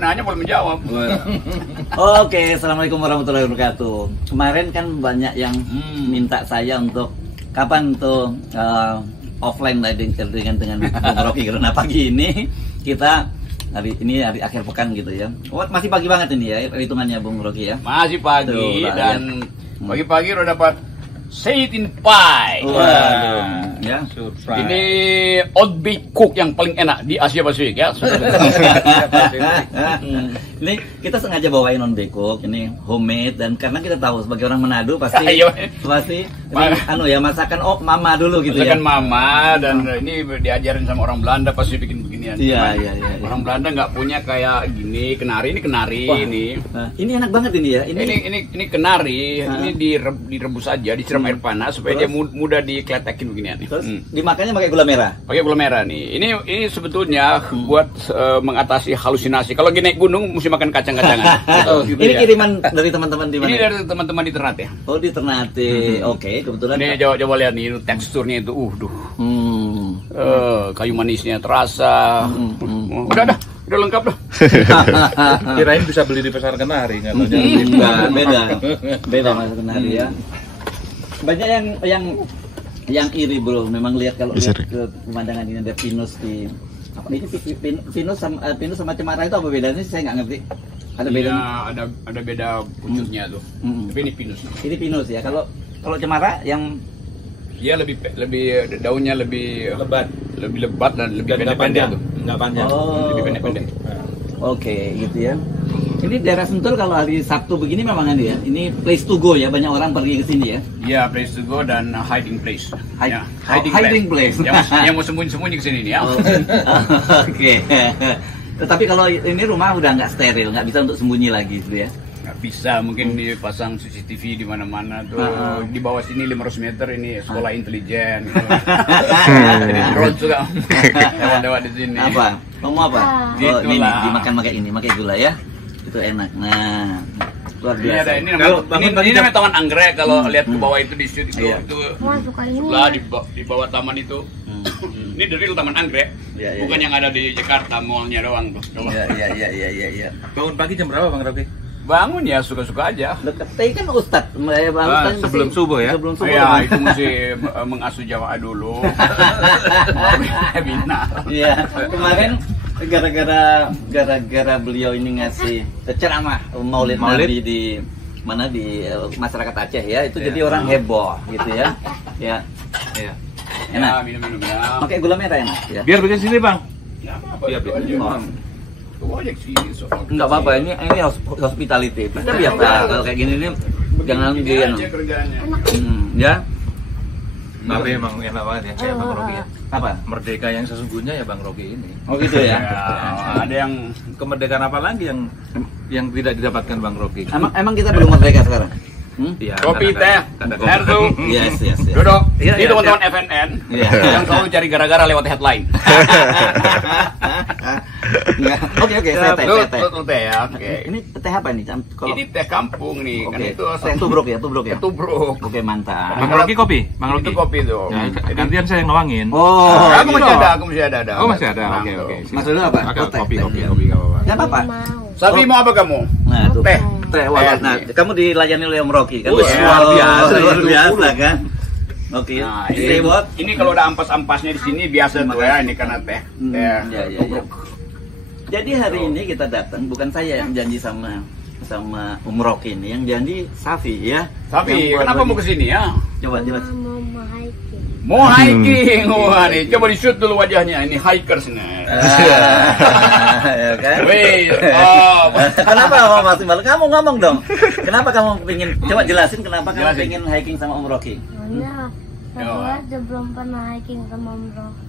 nanya boleh menjawab. Oke, assalamualaikum warahmatullahi wabarakatuh. Kemarin kan banyak yang minta saya untuk kapan tuh offline dengan Bung Rocky karena pagi ini kita hari akhir pekan gitu ya. Oh, masih pagi banget ini ya hitungannya Bung Rocky ya. Masih pagi tuh, dan pagi-pagi udah dapat Seitin Pie. Waduh, ya. Ini oat baked cook yang paling enak di Asia Pasifik ya. Ini kita sengaja bawain on baked cook, ini homemade dan karena kita tahu sebagai orang Manado pasti ini, ya masakan mama dulu gitu masakan ya. mama dan ini diajarin sama orang Belanda pasti bikin beginian. Iya. Orang Belanda nggak punya kayak gini kenari. Wah, ini. Ini enak banget ini ya. Ini kenari, ini direbus aja, disiram air panas supaya dia mudah dikletekin beginian. Terus dimakannya pakai gula merah. Pakai gula merah nih. Ini sebetulnya buat mengatasi halusinasi. Kalau gini naik gunung mesti makan kacang-kacangan. Gitu, ini kiriman dari teman-teman di mana? Ini dari teman-teman di Ternate. Oh, di Ternate. Oke, kebetulan. Ini coba lihat nih teksturnya itu. Kayu manisnya terasa. Udah lengkap dah. Kirain bisa beli di pasar Kenari, nggak tahu beda mas Kenari ya. Banyak yang iri bro, memang lihat kalau lihat ke pemandangan ini ada pinus di apa ini pinus sama cemara itu apa bedanya? Saya nggak ngerti. Ada beda? Ada beda pucuknya tuh. Tapi ini pinus. Ini pinus ya. Kalau cemara yang ya lebih daunnya lebih lebat dan lebih pendek-pendek tuh. Nggak panjang. Oh, lebih pendek-pendek. Oke, gitu ya. Ini daerah Sentul kalau hari Sabtu begini memang ada ya. Ini place to go ya, banyak orang pergi ke sini ya. Iya, place to go dan hiding place. Hiding place. Yang mau sembunyi-sembunyi ke sini nih ya. Oke. Tetapi kalau ini rumah udah nggak steril, nggak bisa untuk sembunyi lagi gitu ya. Nggak bisa, mungkin dipasang CCTV di mana-mana tuh. Di bawah sini 500 meter ini sekolah intelijen. Gitu. Jadi drone juga lewat di sini. Apa? Ngomong apa? Oh, ini dimakan pakai gula ya. Itu enak. Nah, luar biasa. Ini namanya taman anggrek. Kalau lihat ke bawah itu di situ itu sebelah di bawah taman itu. Ini dari taman anggrek. Bukan yang ada di Jakarta mallnya doang tuh. Iya. Bangun pagi jam berapa Bang Rocky? Bangun ya suka-suka aja. Tapi kan Ustadz, sebelum subuh ya. Sebelum subuh. Ya, itu mesti mengasuh jamaah dulu. Iya. Kemarin gara-gara beliau ini ngasih ceramah Maulid Nabi di mana di masyarakat Aceh ya, itu jadi orang heboh gitu ya. Ya. Enak. Minum ya. Pakai gula merah enak ya. Biar bikin sini Bang. Ya, Enggak apa-apa, ini hospitality. Kita biasa kalau kayak gini nih jangan gini. Ya. Tapi emang enak banget ya kayak Bang Rocky ya. Apa? Merdeka yang sesungguhnya ya Bang Rocky ini. Oh gitu ya. Ada yang Kemerdekaan apa lagi yang tidak didapatkan Bang Rocky? Emang kita belum merdeka sekarang? Ya, kopi teh, herdu, yes. duduk. Ini teman-teman FNN yang selalu cari gara-gara lewat headline. Oke, saya teh. Teh ya. Oke. Ini teh apa nih? Ini teh kampung nih, kan itu tubruk ya. Tubruk. Oke, mantap. Bang Rocky kopi, Bang Rocky. Itu kopi tuh. Gantian saya yang nuangin. Oh, aku masih ada. Oh, masih ada. Oke. Mas dulu apa? Kopi enggak apa-apa. Enggak apa-apa. Sapi mau apa kamu? Nah, tuh. Teh. Nah, kamu dilayani oleh Om Rocky kan? Luar biasa kan? Oke. Nah, ini kalau ada ampas-ampasnya di sini biasa tuh ya, ini karena teh. Ya. Jadi hari ini kita datang, bukan saya yang janji sama Om Rocky ini, yang janji Safi ya. Safi, kenapa mau kesini ya? Coba jelas. Mau hiking, wah nih, coba di shoot dulu wajahnya, ini hikers nih. Ya kan? Wih, kenapa Mas Iqbal? Kamu ngomong dong. Kenapa kamu pengen? Coba jelasin kenapa kamu pengen hiking sama Om Rocky? Saya belum pernah hiking sama Om Rocky.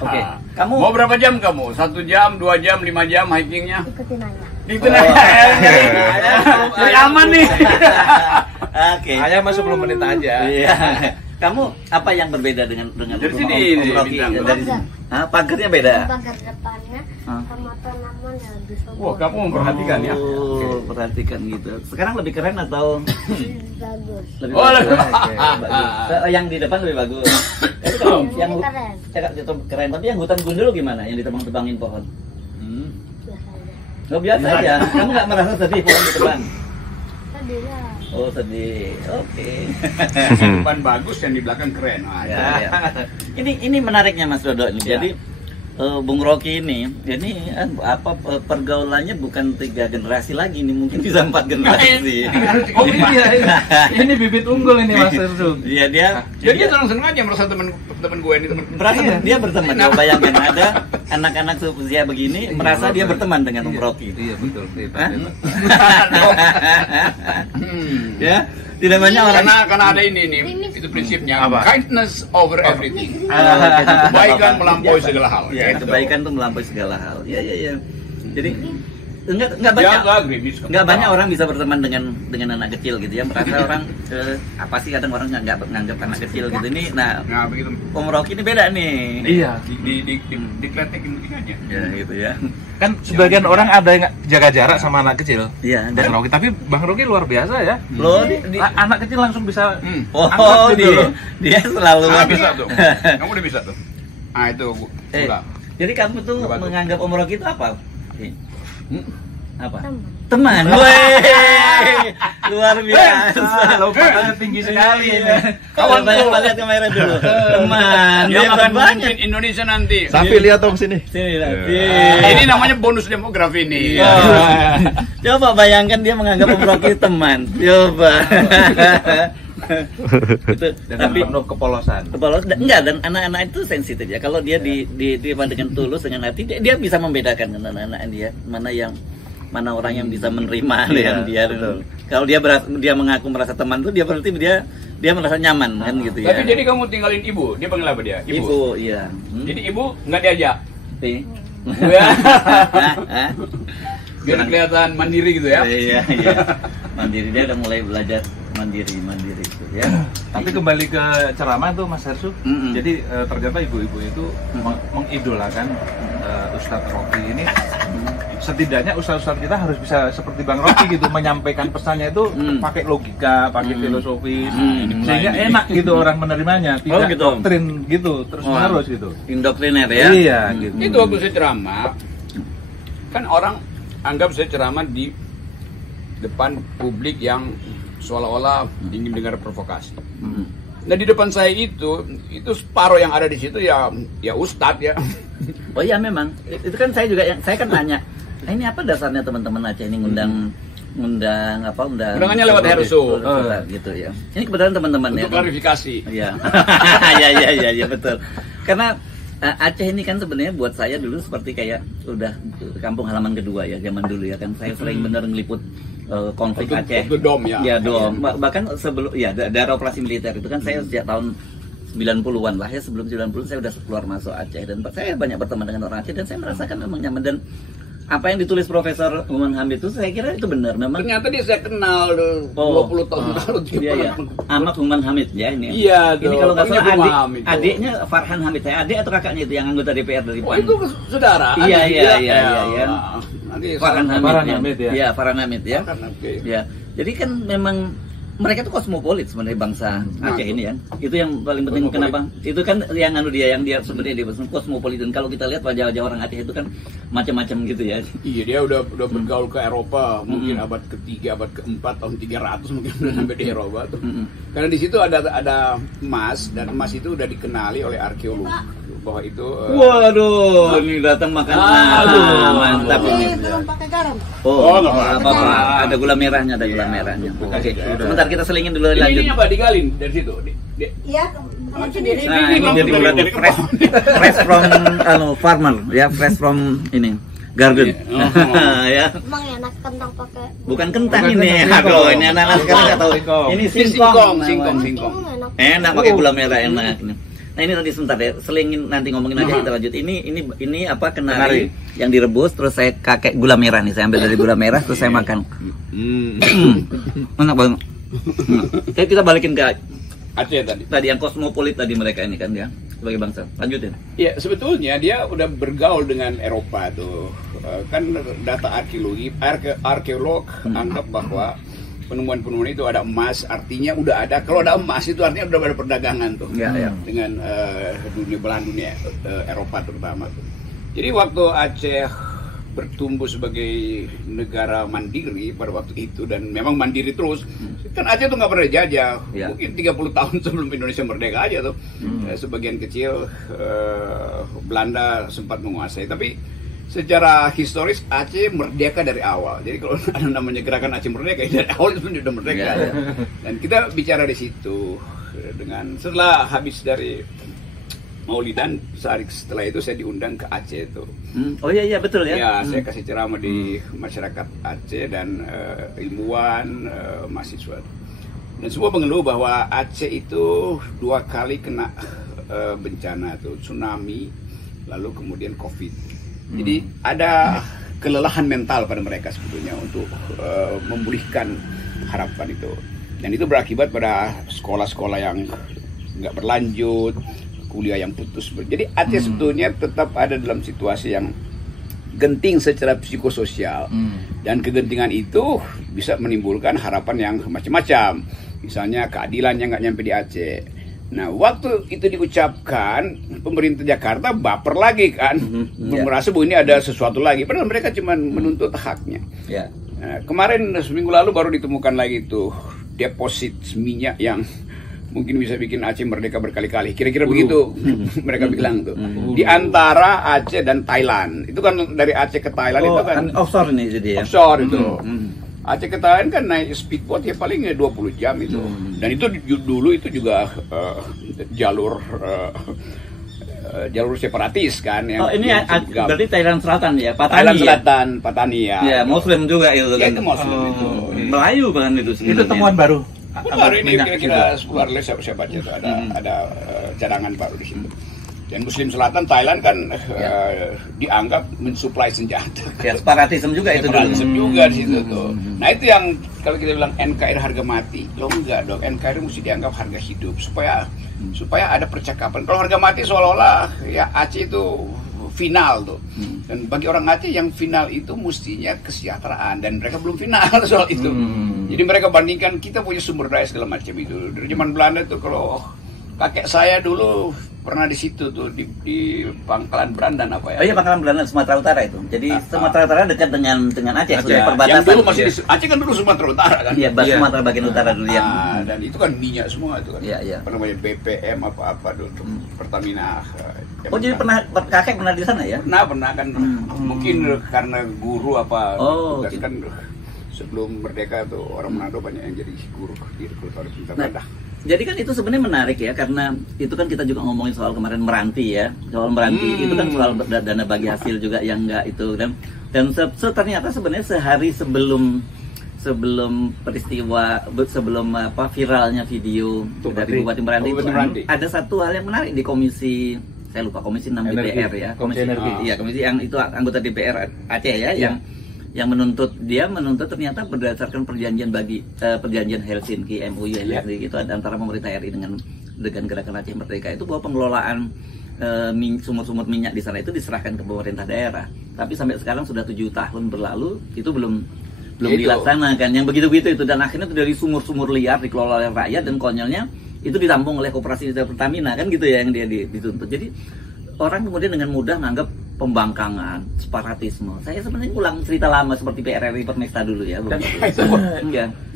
Oke. Kamu mau berapa jam kamu? 1 jam, 2 jam, 5 jam hikingnya? Ikutin aja. Ikutin aja. Jadi aman nih. Oke. Hanya masuk 10 menit aja. Iya. Kamu apa yang berbeda dengan dari sini Om Rocky? Dari sini. Pagarnya beda. Pagar depannya sama tanaman yang bisa. Wah, kamu memperhatikan ya? Perhatikan gitu. Sekarang lebih keren atau bagus? Lebih bagus. Bagus. Yang di depan lebih bagus. Yang keren. Keren. Tapi yang hutan gundul gimana? Yang ditebang-tebangin pohon? Oh biasa aja. Kamu nggak merasa sedih pulang ke depan? Sedih lah. Oh sedih. Oke. Depan bagus yang di belakang keren. Ya. Ini menariknya Mas Dodo ini. Ya. Jadi Bung Rocky ini pergaulannya bukan 3 generasi lagi, ini mungkin bisa 4 generasi. Oh ini bibit unggul ini Mas Ersu. Iya dia. Jadi dia senang aja merasa teman gue ini teman. Berarti dia berteman. Coba bayangkan ada anak-anak seusia begini merasa dia berteman dengan Bung Rocky. Iya betul. Ya, tidak banyak orang. Karena ada ini itu prinsipnya apa? Kindness over everything. Kebaikan Kebaikan melampaui segala hal. Ya, Gitu. kebaikan itu melampaui segala hal. Ya. Jadi enggak banyak. Enggak banyak orang bisa berteman dengan anak kecil gitu ya. Merasa orang apa sih kadang orang nggak nganggap anak kecil gitu ini. Nah, begitu. Om Rocky ini beda nih. Iya. Dikletekin begini aja. Ya gitu ya. Kan sebagian orang ada yang jaga jarak sama anak kecil. Iya. Bang Rocky, tapi Bang Rocky luar biasa ya. Loh, Anak kecil langsung bisa. Oh, dia selalu Bisa tuh. Kamu udah bisa tuh. Ah itu gula. Jadi kamu tuh menganggap Om Rocky itu apa? Apa? Teman. Wey, luar biasa. Lompatannya tinggi sekali ini. Kawan lihat kamera dulu. Teman. Yang Dia akan banyak. memimpin Indonesia nanti. Sapi lihat dong sini. Sini nanti. Ini namanya bonus demografi nih. Coba bayangkan dia menganggap Om Rocky teman. Coba. Itu Tapi penuh kepolosan. enggak, dan anak-anak itu sensitif ya. Kalau dia dengan tulus dengan hati, dia bisa membedakan dengan anak-anak dia mana orang yang bisa menerima dengan dia. Kalau dia mengaku merasa teman tuh dia berarti dia merasa nyaman kan gitu ya. Tapi jadi kamu tinggalin ibu, dia panggil apa dia? Ibu, iya. Jadi ibu nggak diajak. Biar kelihatan mandiri gitu ya. Iya. Mandiri, dia udah mulai belajar mandiri itu ya. Tapi kembali ke ceramah tuh Mas Hersu. Jadi ternyata ibu-ibu itu mengidolakan Ustadz Rocky ini. Setidaknya ustadz kita harus bisa seperti Bang Rocky gitu, menyampaikan pesannya itu pakai logika, pakai filosofis, sehingga enak gitu orang menerimanya, tidak gitu. doktrin gitu terus menerus gitu. Indoktriner ya. Iya gitu. Itu waktu saya ceramah, kan orang anggap saya ceramah di depan publik yang seolah-olah ingin dengar provokasi. Nah di depan saya itu separuh yang ada di situ ya ustadz ya. Oh iya memang. Itu kan saya kan nanya. Ini apa dasarnya teman-teman Aceh ini undangannya lewat Hersu gitu ya. Ini kebetulan teman-teman untuk klarifikasi. Iya. Iya betul. Karena Aceh ini kan sebenarnya buat saya dulu seperti kayak udah kampung halaman kedua ya zaman dulu ya kan. Saya sering benar ngeliput konflik Aceh. Dom ya. Ya dom. Bahkan sebelum daerah operasi militer itu kan saya sejak tahun 90-an lah ya, sebelum 90 saya udah keluar masuk Aceh dan saya banyak berteman dengan orang Aceh dan saya merasakan memang nyaman. Dan apa yang ditulis Profesor Human Hamid itu saya kira itu benar memang. Ternyata dia saya kenal 20 tahun lalu. Iya. Ahmad Human Hamid ya ini. Iya, ini kalau nggak salah adiknya Farhan Hamid, adik atau kakaknya itu yang anggota DPR dari PAN. Oh itu saudara. Iya. Nanti Farhan Hamid ya. Iya, Farhan Hamid ya. Ya. Jadi kan memang mereka itu kosmopolit sebenarnya bangsa Aceh ini ya. Itu yang paling penting. Kenapa? Itu kan yang yang dia sebenarnya dia kosmopolit. Dan kalau kita lihat wajah-wajah orang Aceh itu kan macam-macam gitu ya. Iya, dia udah bergaul ke Eropa mungkin abad ke-3, abad ke-4 tahun 300 mungkin udah sampai di Eropa tuh. Karena di situ ada emas dan emas itu udah dikenali oleh arkeolog bahwa itu waduh, ini datang makan. Mantap ini. Belum pakai garam. Oh, nggak apa-apa. Ada gula merahnya, Oke. Sebentar kita selingin dulu lanjut. Ini apa digalin dari situ? Iya, ini jadi gula fresh from farmer ya, fresh from ini garden. Ya. Emang enak kentang pakai. Bukan kentang ini. Aduh, ini anak-anak sekarang nggak tahu. Ini singkong. Enak pakai gula merah enak. Nah ini tadi sebentar ya, selingin nanti ngomongin aja kita lanjut. Ini apa kenari yang direbus terus saya kakek gula merah nih, saya ambil dari gula merah terus saya makan. Enak banget. Kita balikin ke Aceh tadi. Tadi yang kosmopolit tadi mereka ini kan ya sebagai bangsa. Lanjutin. Ya sebetulnya dia udah bergaul dengan Eropa tuh. Kan data arkeolog anggap bahwa penemuan-penemuan itu ada emas, artinya udah ada. Kalau ada emas itu artinya udah ada perdagangan tuh dengan belahan dunia Eropa terutama tuh. Jadi waktu Aceh bertumbuh sebagai negara mandiri pada waktu itu dan memang mandiri terus. Kan Aceh tuh nggak pernah dijajah. Mungkin 30 tahun sebelum Indonesia merdeka aja tuh. Sebagian kecil Belanda sempat menguasai. Tapi secara historis Aceh merdeka dari awal. Jadi kalau ada namanya gerakan Aceh Merdeka, dari awal itu sudah merdeka. Dan kita bicara di situ dengan setelah habis dari Maulidan, sehari setelah itu saya diundang ke Aceh itu. Oh iya betul ya. Ya, saya kasih ceramah di masyarakat Aceh dan ilmuwan, mahasiswa. Dan semua mengeluh bahwa Aceh itu 2 kali kena bencana tuh, tsunami, lalu kemudian COVID. Jadi ada kelelahan mental pada mereka sebetulnya untuk memulihkan harapan itu. Dan itu berakibat pada sekolah-sekolah yang nggak berlanjut, kuliah yang putus. Jadi Aceh sebetulnya tetap ada dalam situasi yang genting secara psikososial. Dan kegentingan itu bisa menimbulkan harapan yang macam-macam. Misalnya keadilan yang nggak nyampe di Aceh. Nah, waktu itu diucapkan, pemerintah Jakarta baper lagi kan, merasa bahwa ini ada sesuatu lagi. Padahal mereka cuma menuntut haknya. Nah, kemarin seminggu lalu baru ditemukan lagi tuh deposit minyak yang mungkin bisa bikin Aceh merdeka berkali-kali. Kira-kira begitu mereka bilang tuh. Di antara Aceh dan Thailand. Itu kan dari Aceh ke Thailand itu kan offshore nih jadi ya. Offshore itu. Aceh ke Thailand kan naik speedboat ya paling 20 jam itu. Dan itu dulu itu juga jalur separatis kan yang, ini berarti Thailand Selatan ya, Patani. Thailand Selatan, Patani ya. Ya, Muslim juga itu kan. Ya, itu Muslim itu. Melayu bahkan itu. Itu temuan baru. Baru ini kira-kira 10 hari lalu saya baca itu ada cadangan baru di situ. Dan Muslim Selatan Thailand kan dianggap mensuplai senjata. Ya, separatisme juga itu. Separatisme juga di situ tuh. Nah itu yang kalau kita bilang NKRI harga mati, lo enggak dong. NKRI mesti dianggap harga hidup supaya ada percakapan. Kalau harga mati seolah-olah ya Aceh itu final tuh. Dan bagi orang Aceh yang final itu mestinya kesejahteraan dan mereka belum final soal itu. Jadi mereka bandingkan kita punya sumber daya segala macam itu. Dari zaman Belanda tuh kalau kakek saya dulu pernah di situ tuh di Pangkalan Berandan apa ya? Oh iya, Pangkalan Berandan Sumatera Utara itu. Jadi Sumatera Utara dekat dengan Aceh, sudah perbatasan. Yang dulu masih Aceh kan dulu Sumatera Utara kan? Iya, Sumatera bagian utara dulu ya. Dan itu kan minyak semua itu kan. Iya. Apa namanya BPM apa dulu Pertamina. Oh jadi kakek pernah di sana ya? Pernah kan. Mungkin karena guru apa tugas gitu. kan sebelum merdeka tuh orang Manado banyak yang jadi guru di pemerintah. Jadi kan itu sebenarnya menarik ya, karena itu kan kita juga ngomongin soal kemarin meranti ya, soal meranti itu kan soal dana bagi hasil juga yang enggak itu dan ternyata sebenarnya sehari sebelum peristiwa viralnya video dari Bupati Meranti itu ada satu hal yang menarik di komisi, saya lupa, komisi 6 DPR ya, komisi energi, iya, komisi yang itu anggota DPR Aceh ya, yang menuntut ternyata berdasarkan perjanjian Helsinki, MOU Helsinki itu ada antara pemerintah RI dengan gerakan Aceh Merdeka itu bahwa pengelolaan sumur-sumur minyak di sana itu diserahkan ke pemerintah daerah. Tapi sampai sekarang sudah 7 tahun berlalu itu belum dilaksanakan yang begitu-begitu itu, dan akhirnya itu dari sumur-sumur liar dikelola oleh rakyat dan konyolnya itu ditampung oleh koperasi Pertamina kan gitu ya yang dia dituntut. Jadi orang kemudian dengan mudah menganggap pembangkangan, separatisme. Saya sebenarnya ulang cerita lama seperti PRRI Permesta dulu ya.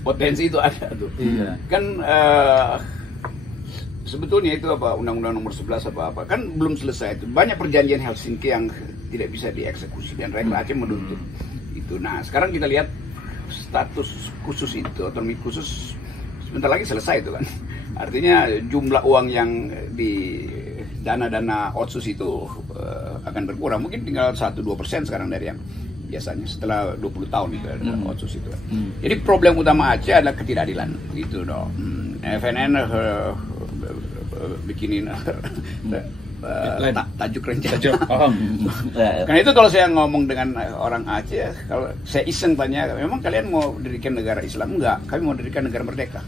Potensi itu ada tuh. Kan sebetulnya itu apa Undang-Undang Nomor 11 apa kan belum selesai itu. Banyak perjanjian Helsinki yang tidak bisa dieksekusi dan rakyat Aceh menuntut itu. Nah, sekarang kita lihat status khusus itu, otonomi khusus sebentar lagi selesai itu kan. Artinya jumlah uang yang di dana otsus itu akan berkurang, mungkin tinggal 1-2% sekarang dari yang biasanya setelah 20 tahun itu ada otsus itu. Jadi problem utama Aceh adalah ketidakadilan, gitu dong. FNN bikinin tajuk rencana. Karena itu kalau saya ngomong dengan orang Aceh, kalau saya iseng tanya, memang kalian mau dirikan negara Islam? Enggak, kami mau dirikan negara merdeka.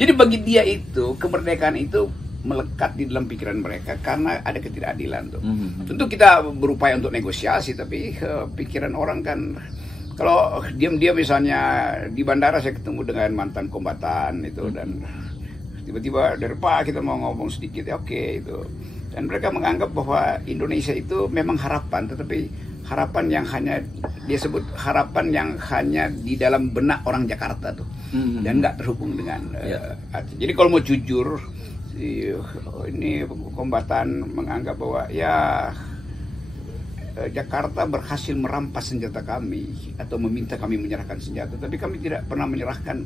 Jadi bagi dia itu kemerdekaan itu melekat di dalam pikiran mereka karena ada ketidakadilan tuh. Tentu kita berupaya untuk negosiasi, tapi pikiran orang kan kalau diam-diam misalnya di bandara saya ketemu dengan mantan kombatan itu dan tiba-tiba dari Pak kita mau ngomong sedikit ya oke itu. Dan mereka menganggap bahwa Indonesia itu memang harapan, tetapi harapan yang hanya dia sebut harapan yang hanya di dalam benak orang Jakarta tuh, dan nggak terhubung dengan Aceh. Jadi kalau mau jujur, ini kombatan menganggap bahwa ya Jakarta berhasil merampas senjata kami atau meminta kami menyerahkan senjata, tapi kami tidak pernah menyerahkan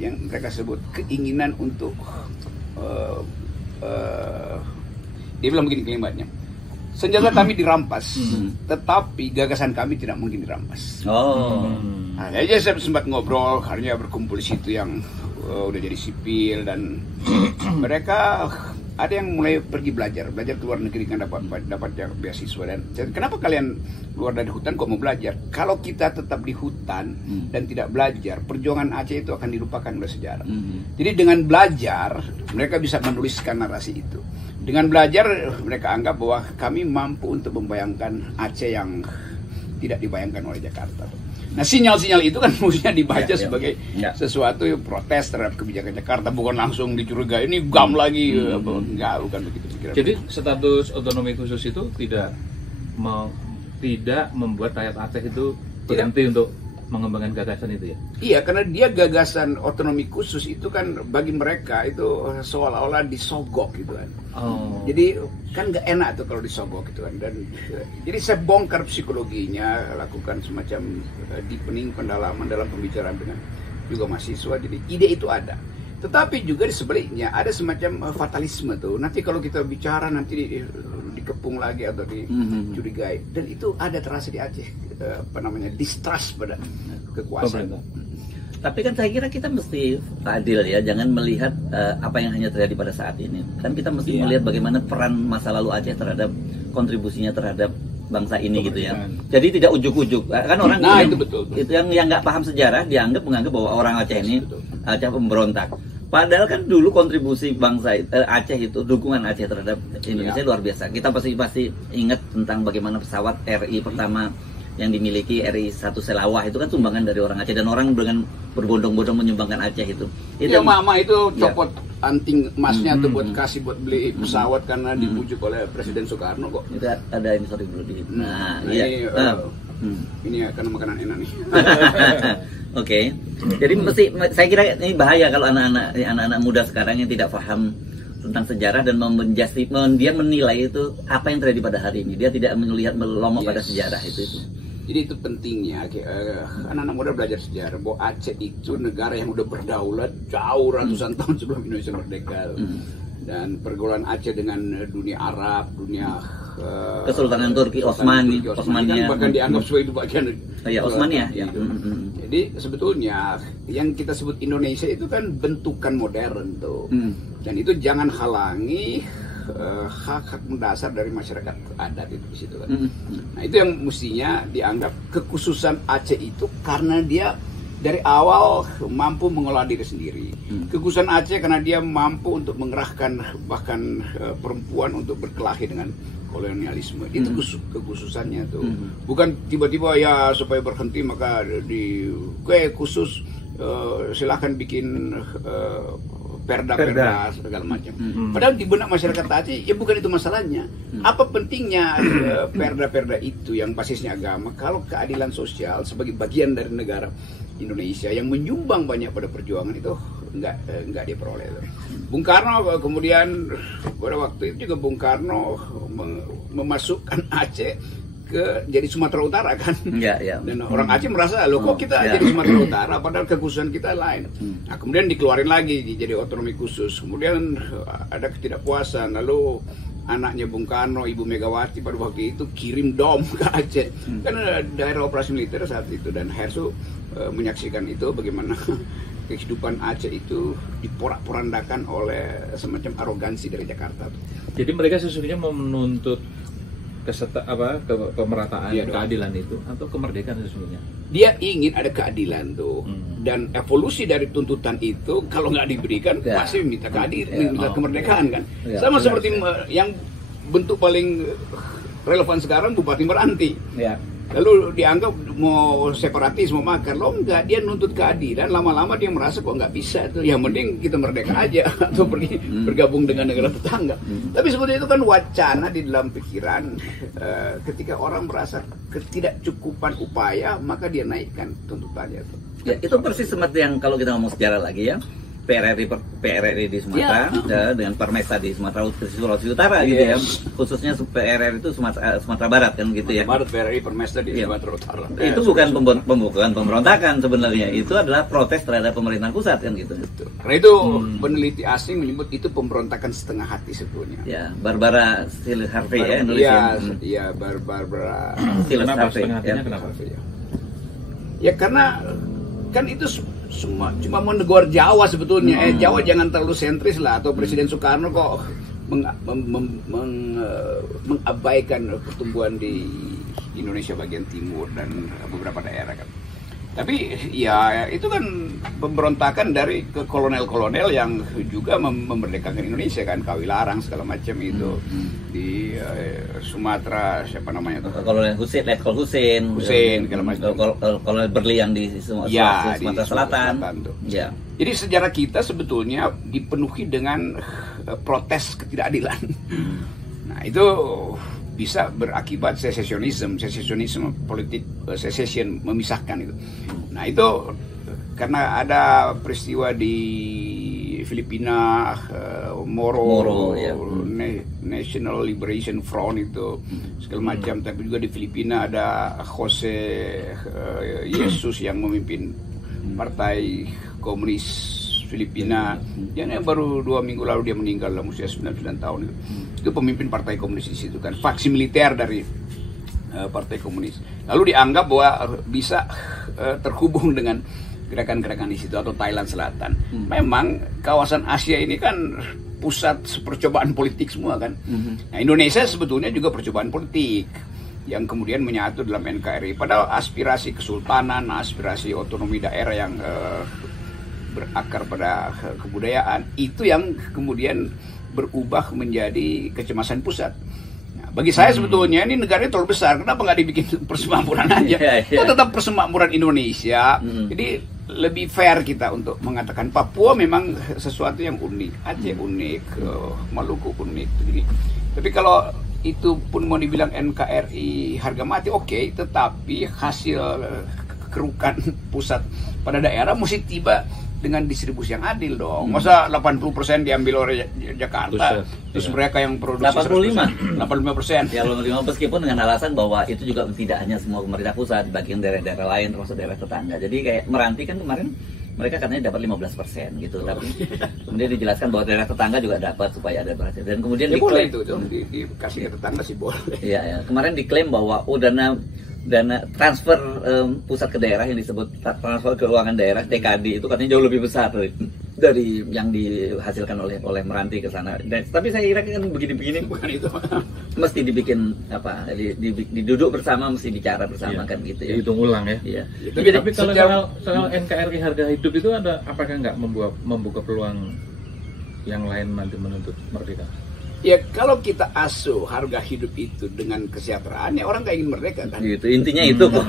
yang mereka sebut keinginan untuk dia bilang begini kalimatnya, senjata kami dirampas, tetapi gagasan kami tidak mungkin dirampas. Nah, aja saya sempat ngobrol, akhirnya berkumpul di situ yang udah jadi sipil, dan mereka ada yang mulai pergi belajar ke luar negeri kan, dapat beasiswa. Dan kenapa kalian keluar dari hutan kok mau belajar? Kalau kita tetap di hutan dan tidak belajar, perjuangan Aceh itu akan dilupakan oleh sejarah. Jadi dengan belajar mereka bisa menuliskan narasi itu. Dengan belajar mereka anggap bahwa kami mampu untuk membayangkan Aceh yang tidak dibayangkan oleh Jakarta. Nah, sinyal-sinyal itu kan mestinya dibaca sebagai sesuatu yang protes terhadap kebijakan Jakarta, bukan langsung dicurigai ini gam lagi. Enggak, bukan begitu. Jadi status otonomi khusus itu tidak membuat rakyat Aceh itu berhenti untuk mengembangkan gagasan itu ya? Iya, karena dia gagasan otonomi khusus itu kan bagi mereka itu seolah-olah disogok gitu kan. Jadi kan nggak enak tuh kalau disogok gitu kan. Dan jadi saya bongkar psikologinya, lakukan semacam deepening, pendalaman dalam pembicaraan dengan juga mahasiswa. Jadi ide itu ada. Tetapi juga di sebaliknya ada semacam fatalisme tuh. Nanti kalau kita bicara nanti dikepung lagi atau dicurigai. Dan itu ada terasa di Aceh, distrust pada kekuasaan. Tapi kan saya kira kita mesti adil ya, jangan melihat apa yang hanya terjadi pada saat ini. Kan kita mesti melihat bagaimana peran masa lalu Aceh terhadap kontribusinya terhadap bangsa ini gitu ya. Jadi tidak ujuk-ujuk. Kan orang itu betul. Itu yang nggak paham sejarah menganggap bahwa orang Aceh ini Aceh pemberontak. Padahal kan dulu kontribusi bangsa Aceh itu, dukungan Aceh terhadap Indonesia luar biasa. Kita pasti ingat tentang bagaimana pesawat RI pertama yang dimiliki RI-1 Selawah itu kan sumbangan dari orang Aceh, dan orang dengan berbondong-bondong menyumbangkan Aceh itu. Ya mama itu copot anting emasnya tuh buat beli pesawat karena dibujuk oleh Presiden Soekarno kok. Itu ada ini sorry bro di. Ini karena makanan enak nih. Oke. Jadi saya kira ini bahaya kalau anak-anak muda sekarang yang tidak paham tentang sejarah dan dia menilai itu apa yang terjadi pada hari ini. Dia tidak melihat melongo pada sejarah itu. Jadi itu pentingnya anak-anak muda belajar sejarah bahwa Aceh itu negara yang udah berdaulat jauh ratusan tahun sebelum Indonesia merdeka. Dan pergaulan Aceh dengan dunia Arab, dunia Kesultanan Turki, Osmania kan bahkan dianggap sebagai itu bagian Osmania. Jadi sebetulnya yang kita sebut Indonesia itu kan bentukan modern tuh, dan itu jangan halangi hak-hak mendasar dari masyarakat adat itu di situ kan. Nah itu yang mestinya dianggap kekhususan Aceh itu karena dia dari awal mampu mengolah diri sendiri. Kekhususan Aceh karena dia mampu untuk mengerahkan bahkan perempuan untuk berkelahi dengan kolonialisme. Itu kekhususannya tuh. Bukan tiba-tiba ya supaya berhenti maka khusus silahkan bikin perda segala macam. Padahal di benak masyarakat Aceh ya bukan itu masalahnya. Apa pentingnya perda-perda itu yang basisnya agama kalau keadilan sosial sebagai bagian dari negara Indonesia yang menyumbang banyak pada perjuangan itu enggak diperoleh. Bung Karno kemudian pada waktu itu juga Bung Karno memasukkan Aceh jadi Sumatera Utara kan. Dan orang Aceh merasa loh kok kita jadi Sumatera Utara padahal kekhususan kita lain. Nah, kemudian dikeluarin lagi jadi otonomi khusus. Kemudian ada ketidakpuasan, lalu anaknya Bung Karno, Ibu Megawati pada waktu itu kirim dom ke Aceh. Kan daerah operasi militer saat itu, dan Hersu menyaksikan itu bagaimana kehidupan Aceh itu diporak-porandakan oleh semacam arogansi dari Jakarta. Jadi mereka sesungguhnya mau menuntut kemerataan, keadilan itu atau kemerdekaan sesungguhnya. Dia ingin ada keadilan tuh, dan evolusi dari tuntutan itu kalau nggak diberikan pasti minta keadilan, minta kemerdekaan kan. Sama seperti yang bentuk paling relevan sekarang Bupati Meranti. Lalu dianggap mau separatis, mau makar. Lo enggak, dia nuntut keadilan. Lama-lama dia merasa kok nggak bisa tuh. Yang mending kita merdeka aja atau pergi bergabung dengan negara tetangga. Tapi sebetulnya itu kan wacana di dalam pikiran. Ketika orang merasa ketidakcukupan upaya, maka dia naikkan tuntutannya tuh. Ya, itu persis seperti yang kalau kita ngomong sejarah lagi ya. PRRI di Sumatera dengan Permesa di Sulawesi Utara gitu ya, khususnya PRRI itu Sumatera Barat kan gitu ya. Barat PRRI Permesa di Sumatera Utara. Itu bukan pemberontakan sebenarnya, itu adalah protes terhadap pemerintahan pusat kan gitu. Karena itu peneliti asing menyebut itu pemberontakan setengah hati sebetulnya. Ya, Barbara Steele-Harvey ya Indonesia. Iya, Barbara Steele-Harvey. Kenapa? Ya karena kan itu cuma menegur Jawa sebetulnya. Jawa jangan terlalu sentris lah, atau Presiden Soekarno kok mengabaikan pertumbuhan di Indonesia bagian timur dan beberapa daerah kan. Tapi ya itu kan pemberontakan dari ke kolonel-kolonel yang juga memerdekakan Indonesia kan, Kawilarang segala macam itu di Sumatera, siapa namanya tuh? Kolonel Letkol Hussein segala macam. Kolonel Berlian di Sumatera Selatan. Ya. Jadi sejarah kita sebetulnya dipenuhi dengan protes ketidakadilan. Nah itu bisa berakibat secesionisme politik, secession, memisahkan itu. Nah itu karena ada peristiwa di Filipina, Moro ya. National Liberation Front itu segala macam, tapi juga di Filipina ada Jose Jesus yang memimpin Partai Komunis Filipina, yang baru 2 minggu lalu dia meninggal dalam usia 99 tahun itu pemimpin Partai Komunis di situ kan, faksi militer dari Partai Komunis. Lalu dianggap bahwa bisa terhubung dengan gerakan-gerakan di situ, atau Thailand Selatan. Memang kawasan Asia ini kan pusat percobaan politik semua kan. Nah, Indonesia sebetulnya juga percobaan politik yang kemudian menyatu dalam NKRI. Padahal aspirasi kesultanan, aspirasi otonomi daerah yang berakar pada kebudayaan itu yang kemudian berubah menjadi kecemasan pusat. Nah, bagi saya sebetulnya ini negaranya terlalu besar, kenapa nggak dibikin persemakmuran aja? Itu tetap persemakmuran Indonesia. Jadi lebih fair kita untuk mengatakan Papua memang sesuatu yang unik, Aceh unik, Maluku unik. Jadi, tapi kalau itu pun mau dibilang NKRI harga mati, oke, tetapi hasil kerukan pusat pada daerah mesti tiba dengan distribusi yang adil dong. Masa 80% diambil oleh Jakarta, terus mereka yang produksi 85%. Ya, 85 meskipun dengan alasan bahwa itu juga tidak hanya semua pemerintah pusat, bagian daerah-daerah lain termasuk daerah tetangga. Jadi kayak Meranti kan kemarin mereka katanya dapat 15% gitu, tapi kemudian dijelaskan bahwa daerah tetangga juga dapat supaya ada berhasil. Dan kemudian ya diklaim itu dikasih ke tetangga sih boleh. Iya, kemarin diklaim bahwa dana transfer pusat ke daerah yang disebut transfer keuangan daerah TKD itu katanya jauh lebih besar dari yang dihasilkan oleh Meranti ke sana. Tapi saya kira kan begini-begini bukan itu. Mesti dibikin apa? Diduduk bersama, mesti bicara bersama kan gitu ya. Dihitung ulang ya. Iya. Tapi kalau soal NKRI harga hidup itu apakah nggak membuka peluang yang lain nanti menuntut merdeka? Ya kalau kita asuh harga hidup itu dengan kesejahteraan, ya orang gak ingin merdeka kan. Gitu, intinya itu kok.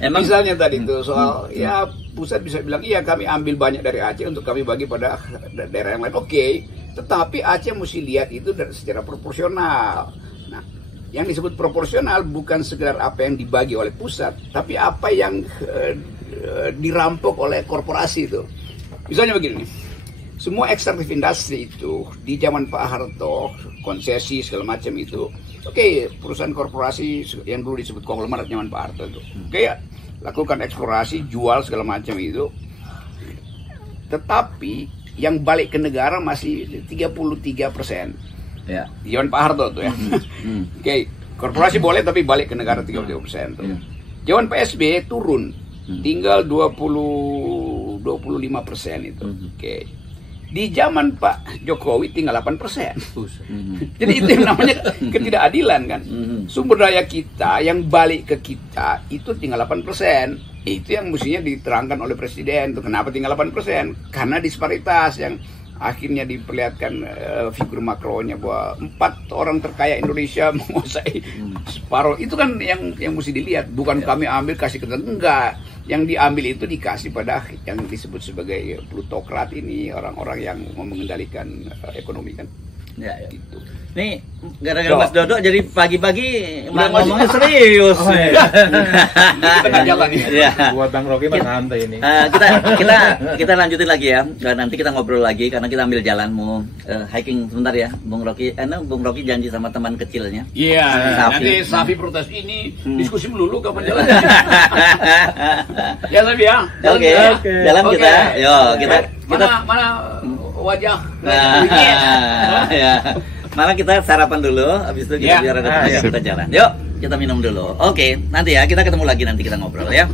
Emang misalnya tadi itu soal ya pusat bisa bilang iya kami ambil banyak dari Aceh untuk kami bagi pada daerah yang lain. Oke, tetapi Aceh mesti lihat itu secara proporsional. Nah, yang disebut proporsional bukan sekedar apa yang dibagi oleh pusat, tapi apa yang dirampok oleh korporasi itu. Misalnya begini. Semua ekstraktif industri itu di zaman Pak Harto, konsesi segala macam itu, oke, perusahaan korporasi yang dulu disebut konglomerat zaman Pak Harto itu, oke, lakukan eksplorasi, jual segala macam itu, tetapi yang balik ke negara masih 33%. Ya, zaman Pak Harto tuh ya, oke, korporasi boleh tapi balik ke negara 33% tuh. Zaman PSB turun, tinggal 25% itu, oke. Di zaman Pak Jokowi tinggal 8%. Jadi itu yang namanya ketidakadilan kan. Sumber daya kita yang balik ke kita itu tinggal 8%. Itu yang mestinya diterangkan oleh Presiden. Kenapa tinggal 8%? Karena disparitas yang akhirnya diperlihatkan figur makronya bahwa 4 orang terkaya Indonesia menguasai separuh, itu kan yang mesti dilihat, bukan kami ambil kasih ke enggak, yang diambil itu dikasih pada yang disebut sebagai plutokrat ini, orang-orang yang mengendalikan ekonomi kan. Ya, ya. Gitu. Nih gara-gara Mas Dodo jadi pagi-pagi ngomongnya serius. Tengah jalan nih. Ya. Buat Bang Rocky mah santai ini. Kita lanjutin lagi ya. Nanti kita ngobrol lagi karena kita ambil jalanmu hiking sebentar ya. Bung Rocky janji sama teman kecilnya. Iya. Safi. Nanti Safi protes ini diskusi melulu kapan jalan. Ya Safi ya. Oke. Jalan kita. Yo kita mana wajah. Ya. Malah kita sarapan dulu, habis itu kita biar ada kita jalan. Yuk, kita minum dulu. Oke, nanti ya kita ketemu lagi, nanti kita ngobrol ya.